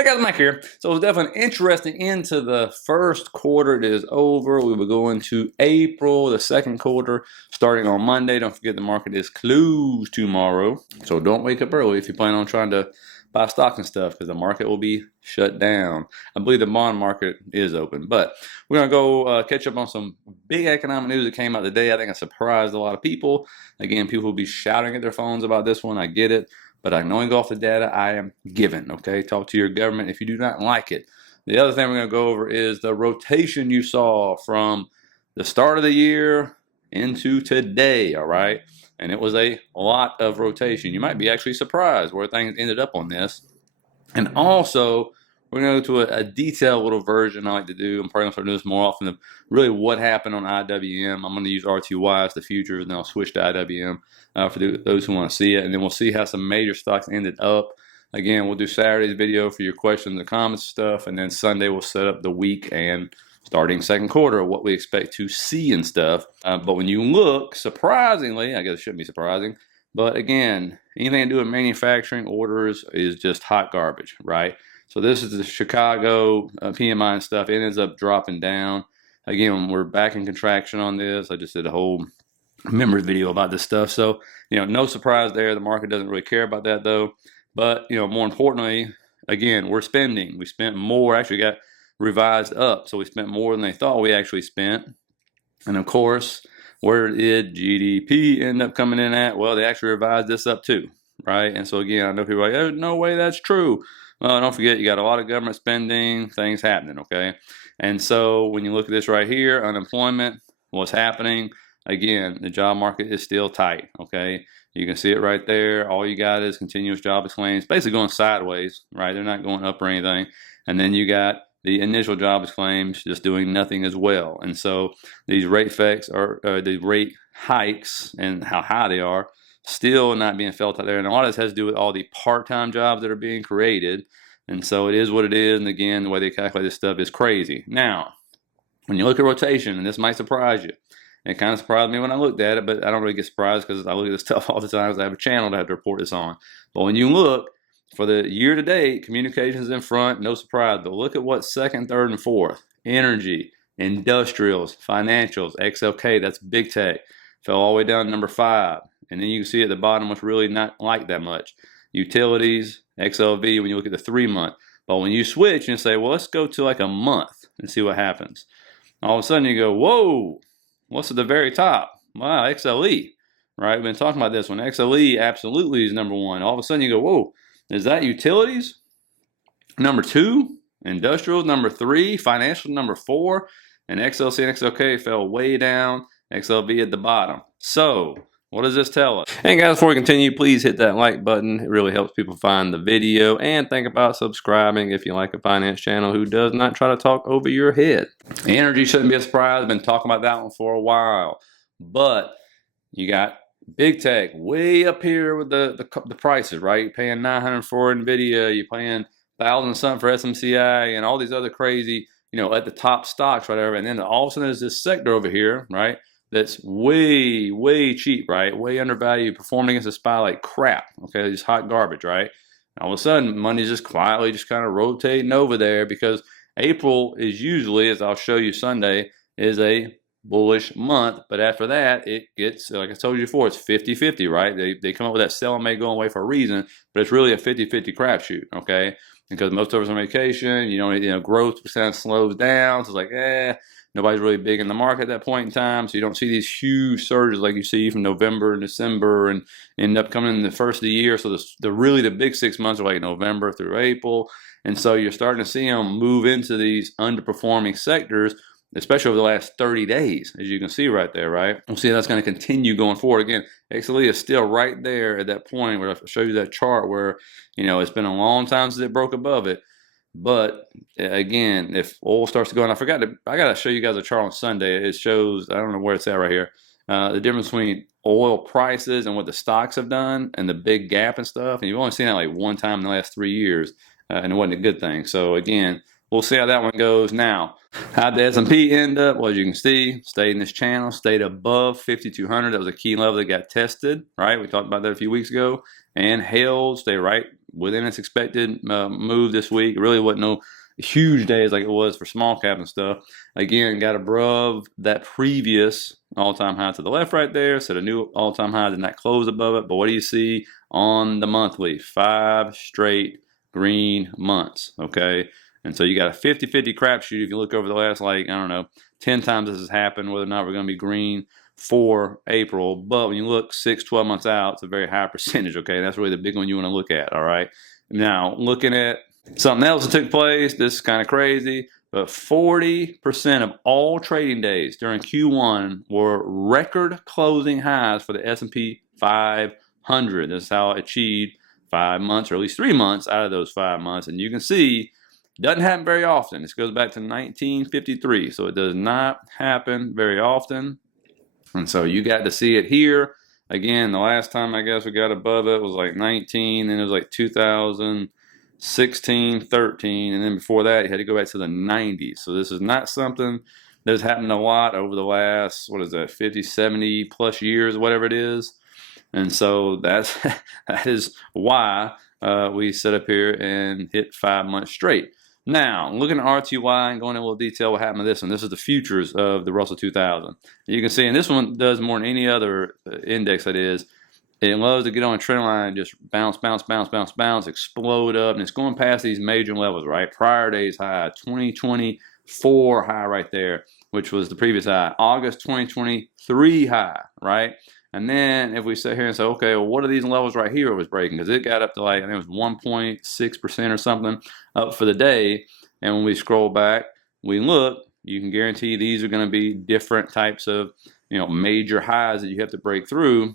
Hey guys, Mike here. So it's definitely interesting into the first quarter. It is over. We will go into April, the second quarter, starting on Monday. Don't forget the market is closed tomorrow. So don't wake up early if you plan on trying to buy stocks and stuff, because the market will be shut down. I believe the bond market is open. But we're going to go catch up on some big economic news that came out today. I think it surprised a lot of people. Again, people will be shouting at their phones about this one. I get it. But I can only go off the data I am given, okay? Talk to your government if you do not like it. The other thing we're going to go over is the rotation you saw from the start of the year into today, all right? And it was a lot of rotation. You might be actually surprised where things ended up on this. And also, we're going to go to a detailed little version I like to do. I'm probably going to start doing this more often of really what happened on IWM. I'm going to use RTY as the futures, and then I'll switch to IWM for those who want to see it. And then we'll see how some major stocks ended up. Again, we'll do Saturday's video for your questions and comments stuff. And then Sunday, we'll set up the week and starting second quarter, what we expect to see and stuff. But when you look, surprisingly, I guess it shouldn't be surprising, but again, anything to do with manufacturing orders is just hot garbage, right? So this is the Chicago PMI and stuff. It ends up dropping down. Again, we're back in contraction on this. I just did a whole memory video about this stuff. So, no surprise there. The market doesn't really care about that though. But, more importantly, again, we're spending. We spent more, actually got revised up. So we spent more than they thought we actually spent. And of course, where did GDP end up coming in at? Well, they actually revised this up too, right? And so again, I know people are like, there's no way that's true. Well, don't forget, you got a lot of government spending, things happening, okay? And so when you look at this right here, unemployment, what's happening? Again, the job market is still tight, okay? You can see it right there. All you got is continuous jobless claims, basically going sideways, right? They're not going up or anything. And then you got the initial jobless claims just doing nothing as well. And so these rate effects are the rate hikes and how high they are still not being felt out there. And a lot of this has to do with all the part-time jobs that are being created. And so it is what it is. And again, the way they calculate this stuff is crazy. Now, when you look at rotation, and this might surprise you, it kind of surprised me when I looked at it, but I don't really get surprised because I look at this stuff all the time because I have a channel to have to report this on. But when you look, for the year to date, communications in front, no surprise. But look at what second, third, and fourth. Energy, industrials, financials, XLK, that's big tech. Fell all the way down to number 5. And then you can see at the bottom what's really not like that much. Utilities, XLV, when you look at the 3-month. But when you switch and say, well, let's go to like a month and see what happens. All of a sudden you go, whoa, what's at the very top? Wow, XLE, right? We've been talking about this one. XLE absolutely is number 1. All of a sudden you go, whoa. Is that utilities? Number 2, industrials number 3, financial number 4, and XLC and XLK fell way down, XLV at the bottom. So, what does this tell us? And guys, before we continue, please hit that like button. It really helps people find the video, and think about subscribing if you like a finance channel who does not try to talk over your head. Energy shouldn't be a surprise. I've been talking about that one for a while, but you got big tech way up here with the prices, right? You're paying $900 for NVIDIA, you're paying $1,000 something for SMCI, and all these other crazy, at the top stocks, whatever. And then all of a sudden there's this sector over here, right? That's way, way cheap, right? Way undervalued, performing against the SPY like crap. Okay, just hot garbage, right? And all of a sudden, money's just quietly just kind of rotating over there because April is usually, as I'll show you Sunday, is a bullish month, but after that it gets, like I told you before, it's 50-50, right? They come up with that sell and may go away for a reason, but it's really a 50-50 crapshoot, okay? Because most of us on vacation, growth percent slows down, so it's like, nobody's really big in the market at that point in time, so you don't see these huge surges like you see from November and December and end up coming in the first of the year. So the big 6 months are like November through April, and so you're starting to see them move into these underperforming sectors, especially over the last 30 days, as you can see right there, right? We'll see that's going to continue going forward. Again, XLE is still right there at that point where I'll show you that chart where, it's been a long time since it broke above it. But again, if oil starts to go, and I got to show you guys a chart on Sunday. It shows, I don't know where it's at right here, the difference between oil prices and what the stocks have done and the big gap and stuff. And you've only seen that like one time in the last 3 years, and it wasn't a good thing. So again, we'll see how that one goes. Now, how'd the S&P end up? Well, as you can see, stayed in this channel, stayed above 5,200. That was a key level that got tested, right? We talked about that a few weeks ago. And held, stay right within its expected move this week. It really wasn't no huge days like it was for small cap and stuff. Again, got above that previous all-time high to the left right there. Set a new all-time high, did not close above it. But what do you see on the monthly? 5 straight green months, okay? And so you got a 50-50 crapshoot if you look over the last, like, I don't know, 10 times this has happened, whether or not we're going to be green for April. But when you look 6-12 months out, it's a very high percentage, okay? That's really the big one you want to look at, all right? Now, looking at something else that took place, this is kind of crazy, but 40% of all trading days during Q1 were record closing highs for the S&P 500. This is how it achieved 5 months, or at least 3 months out of those 5 months. And you can see it doesn't happen very often. This goes back to 1953, so it does not happen very often. And so you got to see it here. Again, the last time I guess we got above it was like 19, and it was like 2016, 13, and then before that you had to go back to the 90s. So this is not something that has happened a lot over the last, what is that, 50, 70 plus years, whatever it is. And so that is why we sit up here and hit 5 months straight. Now, looking at RTY and going into a little detail what happened to this one. This is the futures of the Russell 2000. You can see, and this one does more than any other index that is. It loves to get on a trend line and just bounce, bounce, bounce, bounce, bounce, explode up, and it's going past these major levels, right? Prior day's high, 2024 high right there, which was the previous high. August 2023 high, right? And then if we sit here and say, okay, well, what are these levels right here it was breaking? Because it got up to like, I think it was 1.6% or something up for the day. And when we scroll back, we look, you can guarantee these are going to be different types of, major highs that you have to break through.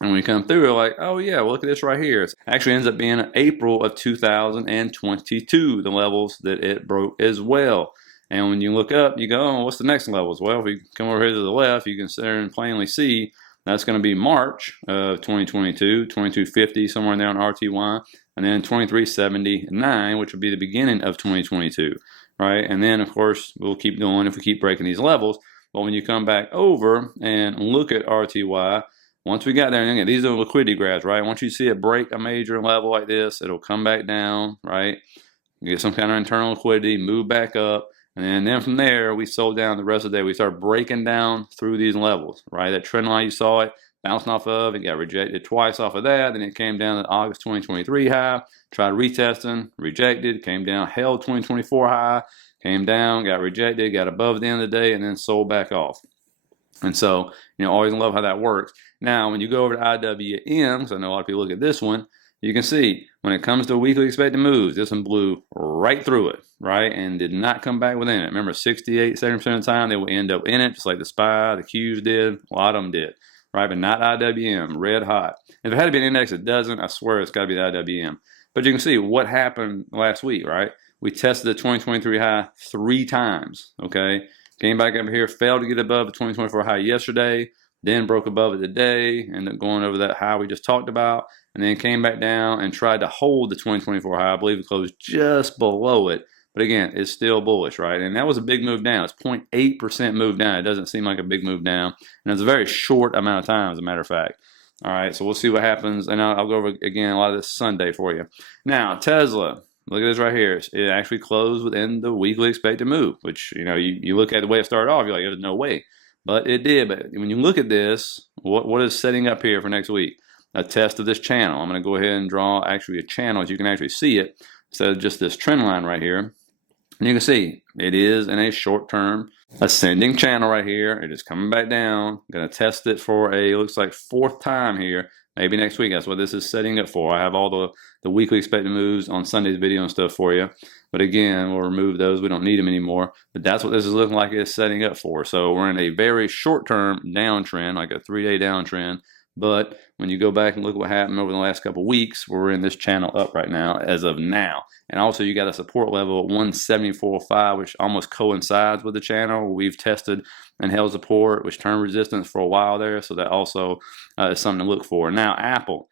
And when we come through, we're like, oh yeah, well, look at this right here. It actually ends up being April of 2022, the levels that it broke as well. And when you look up, you go, oh, what's the next levels? Well, if we come over here to the left, you can sit there and plainly see that's going to be March of 2022, 2250, somewhere in there on RTY, and then 2379, which will be the beginning of 2022, right? And then, of course, we'll keep going if we keep breaking these levels. But when you come back over and look at RTY, once we got there, and again, these are liquidity graphs, right? Once you see it break a major level like this, it'll come back down, right? You get some kind of internal liquidity, move back up. And then from there, we sold down the rest of the day. We started breaking down through these levels, right? That trend line you saw it bouncing off of, it got rejected twice off of that. Then it came down to August 2023 high, tried retesting, rejected, came down, held 2024 high, came down, got rejected, got above the end of the day, and then sold back off. And so, always love how that works. Now, when you go over to IWM, because I know a lot of people look at this one, you can see when it comes to weekly expected moves, this one blew right through it, right? And did not come back within it. Remember, 68, 70% of the time, they will end up in it, just like the SPY, the Qs did, a lot of them did, right? But not IWM, red hot. If it had to be an index that doesn't, I swear it's got to be the IWM. But you can see what happened last week, right? We tested the 2023 high 3 times, okay? Came back up here, failed to get above the 2024 high yesterday, then broke above it today, ended up going over that high we just talked about, and then came back down and tried to hold the 2024 high. I believe it closed just below it. But again, it's still bullish, right? And that was a big move down. It's 0.8% move down. It doesn't seem like a big move down. And it's a very short amount of time, as a matter of fact. All right, so we'll see what happens. And I'll go over, again, a lot of this Sunday for you. Now, Tesla. Look at this right here. It actually closed within the weekly expected move, which, you look at the way it started off, you're like, there's no way. But it did. But when you look at this, what is setting up here for next week? A test of this channel. I'm going to go ahead and draw actually a channel so you can actually see it instead of just this trend line right here. And you can see it is in a short-term ascending channel right here. It is coming back down. I'm going to test it for looks like 4th time here. Maybe next week. That's what this is setting up for. I have all the weekly expected moves on Sunday's video and stuff for you. But again, we'll remove those. We don't need them anymore. But that's what this is looking like it's setting up for. So we're in a very short-term downtrend, like a 3-day downtrend. But when you go back and look at what happened over the last couple of weeks, we're in this channel up right now as of now. And also you got a support level at 174.5, which almost coincides with the channel. We've tested and held support, which turned resistance for a while there. So that also is something to look for. Now, Apple,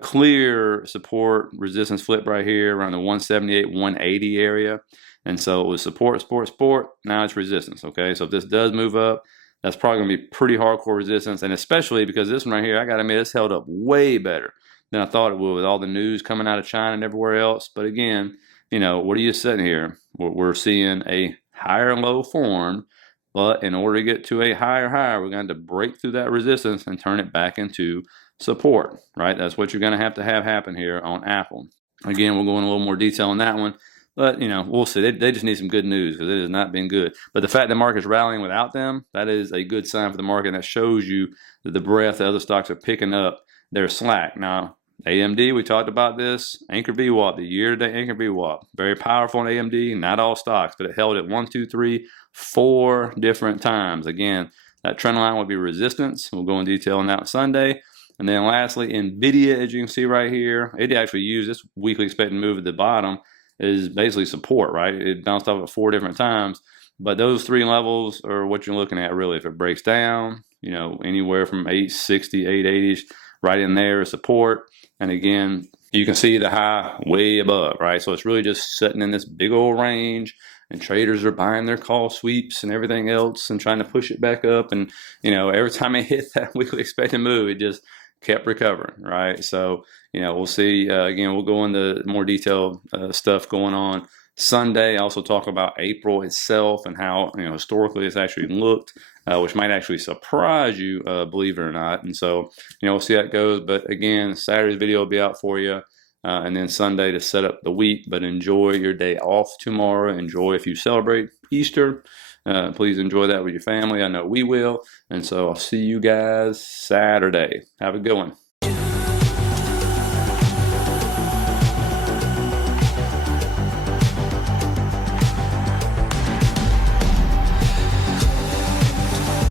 clear support resistance flip right here around the 178, 180 area. And so it was support, support, support. Now it's resistance, okay? So if this does move up, that's probably going to be pretty hardcore resistance, and especially because this one right here, I got to admit, it's held up way better than I thought it would with all the news coming out of China and everywhere else. But again, you know, what are you sitting here? We're seeing a higher low form, but in order to get to a higher high, we're going to break through that resistance and turn it back into support, right? That's what you're going to have happen here on Apple. Again, we'll go in a little more detail on that one. But, you know, we'll see. They just need some good news because it has not been good. But the fact the market's rallying without them, that is a good sign for the market. That shows you that the breadth of other stocks are picking up their slack. Now, AMD, we talked about this. Anchor VWAP, the year-to-date Anchor VWAP. Very powerful on AMD. Not all stocks, but it held at 1, 2, 3, 4 different times. Again, that trend line will be resistance. We'll go in detail on that on Sunday. And then lastly, NVIDIA, as you can see right here, it actually used this weekly expected move at the bottom is basically support, right? It bounced off at 4 different times. But those 3 levels are what you're looking at, really. If it breaks down, you know, anywhere from 860, 880-ish, right in there is support. And again, you can see the high way above, right? So it's really just sitting in this big old range, and traders are buying their call sweeps and everything else and trying to push it back up. And, you know, every time it hit that weekly expected move, it just kept recovering, right? So, you know, we'll see. Again, we'll go into more detailed stuff going on Sunday. I also talk about April itself and how, you know, historically it's actually looked, which might actually surprise you, believe it or not. And so, you know, we'll see how it goes. But again, Saturday's video will be out for you. And then Sunday to set up the week. But enjoy your day off tomorrow. Enjoy if you celebrate Easter. Please enjoy that with your family. I know we will. And so I'll see you guys Saturday. Have a good one.